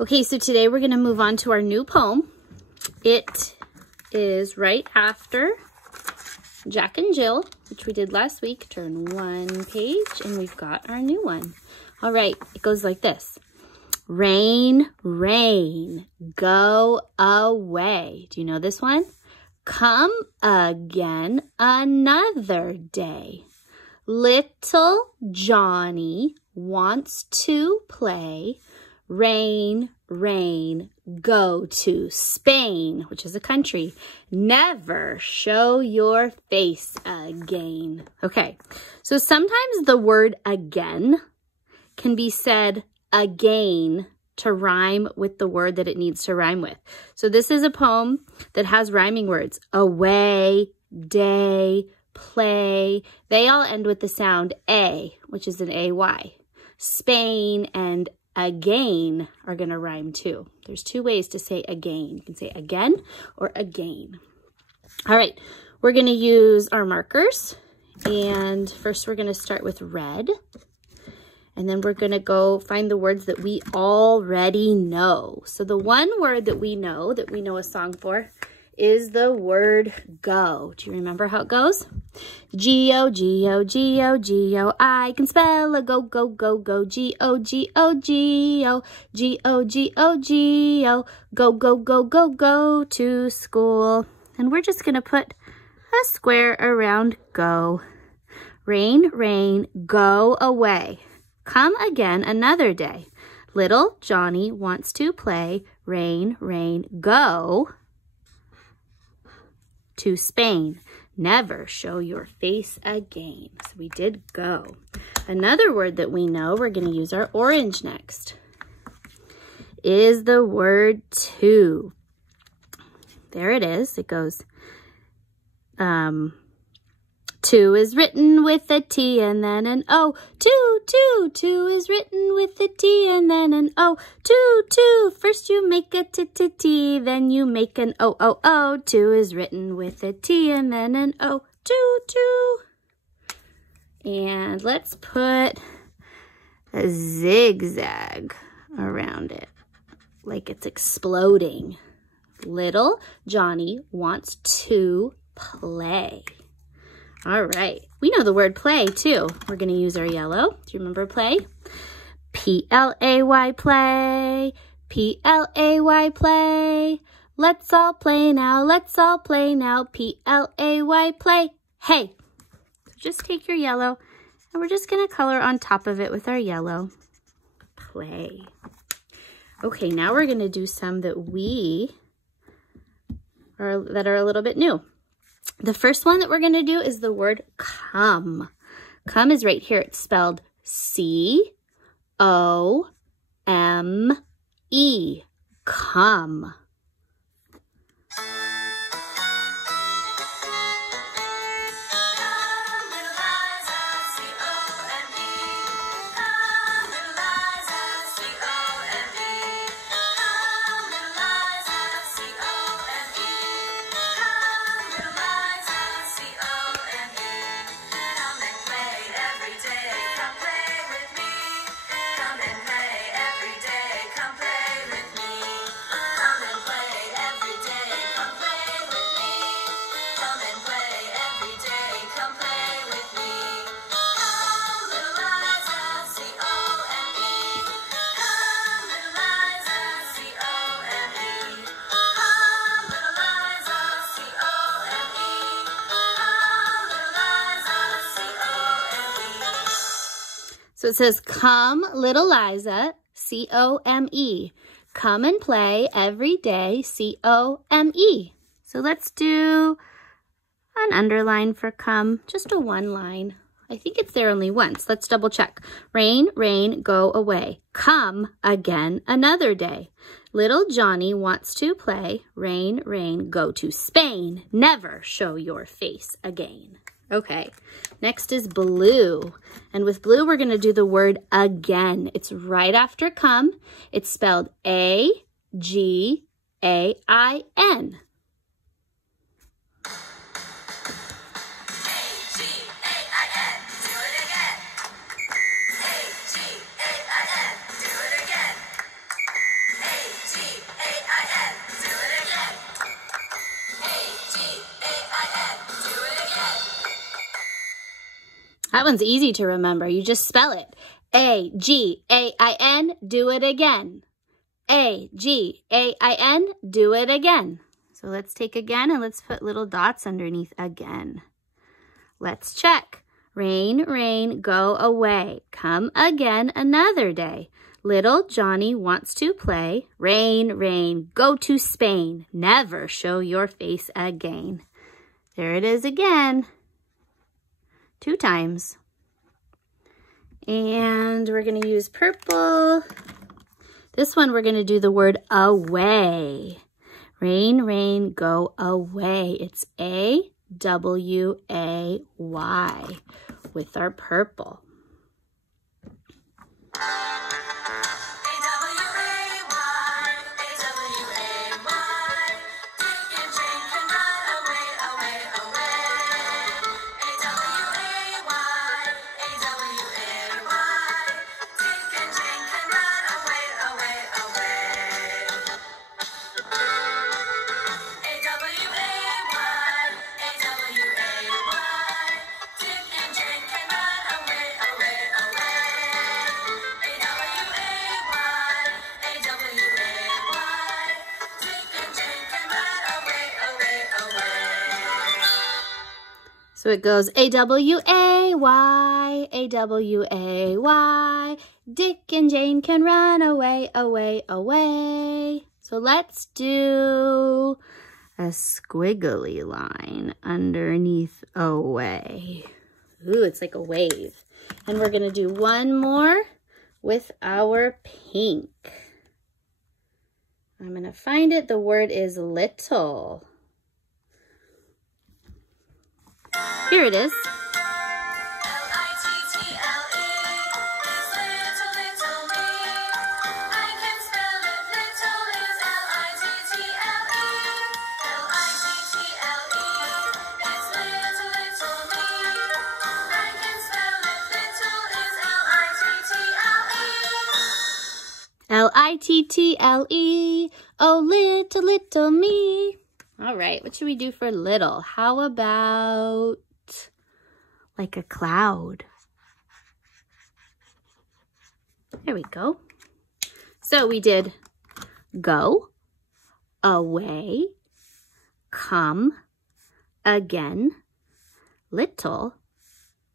Okay, so today we're going to move on to our new poem. It is right after Jack and Jill, which we did last week. Turn one page and we've got our new one. All right, it goes like this. Rain, rain, go away. Do you know this one? Come again another day. Little Johnny wants to play. Rain, rain, go to Spain, which is a country. Never show your face again. Okay, so sometimes the word again can be said again to rhyme with the word that it needs to rhyme with. So this is a poem that has rhyming words. Away, day, play. They all end with the sound A, which is an A-Y. Spain and again are going to rhyme too. There's two ways to say again. You can say again or again. All right, we're going to use our markers. And first we're going to start with red. And then we're going to go find the words that we already know. So the one word that we know a song for, is the word go. Do you remember how it goes? G-O, G-O, G-O, G-O. I can spell a go, go, go, go. G-O, G-O, G-O. G-O, G-O, G-O. Go, go, go, go, go to school. And we're just going to put a square around go. Rain, rain, go away. Come again another day. Little Johnny wants to play. Rain, rain, go to Spain. Never show your face again. So we did go. Another word that we know, we're going to use our orange next, is the word to. There it is. It goes, two is written with a T and then an O. Two, two, two is written with a T and then an O. Two, two, first you make a T-T-T, then you make an O-O-O. Two is written with a T and then an O. Two, two. And let's put a zigzag around it, like it's exploding. Little Johnny wants to play. All right, we know the word play too. We're gonna use our yellow. Do you remember play? P-L-A-Y, play. P-L-A-Y, play. Let's all play now, let's all play now. P-L-A-Y, play. Hey, so just take your yellow and we're just gonna color on top of it with our yellow. Play. Okay, now we're gonna do some that are a little bit new. The first one that we're going to do is the word come. Come is right here. It's spelled C-O-M-E. Come. So it says, come, little Liza, C-O-M-E. Come and play every day, C-O-M-E. So let's do an underline for come, just a one line. I think it's there only once. Let's double check. Rain, rain, go away. Come again another day. Little Johnny wants to play. Rain, rain, go to Spain. Never show your face again. Okay, next is blue. And with blue, we're going to do the word again. It's right after come. It's spelled A-G-A-I-N. That one's easy to remember. You just spell it. A-G-A-I-N, do it again. A-G-A-I-N, do it again. So let's take again and let's put little dots underneath again. Let's check. Rain, rain, go away. Come again another day. Little Johnny wants to play. Rain, rain, go to Spain. Never show your face again. There it is again. 2 times. And we're going to use purple. This one we're going to do the word away. Rain, rain, go away. It's A-W-A-Y with our purple. So it goes A-W-A-Y, A-W-A-Y. Dick and Jane can run away, away, away. So let's do a squiggly line underneath away. Ooh, it's like a wave. And we're gonna do one more with our pink. I'm gonna find it. The word is little. Here it is. L-I-T-T-L-E, oh little, little me. All right, what should we do for little? How about like a cloud? There we go. So we did go, away, come, again, little,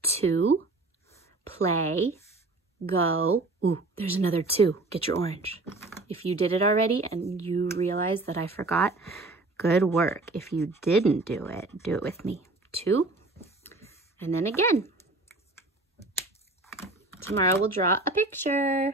to, play, go. Ooh, there's another 2. Get your orange. If you did it already and you realize that I forgot, good work. If you didn't do it with me. 2, and then again. Tomorrow we'll draw a picture.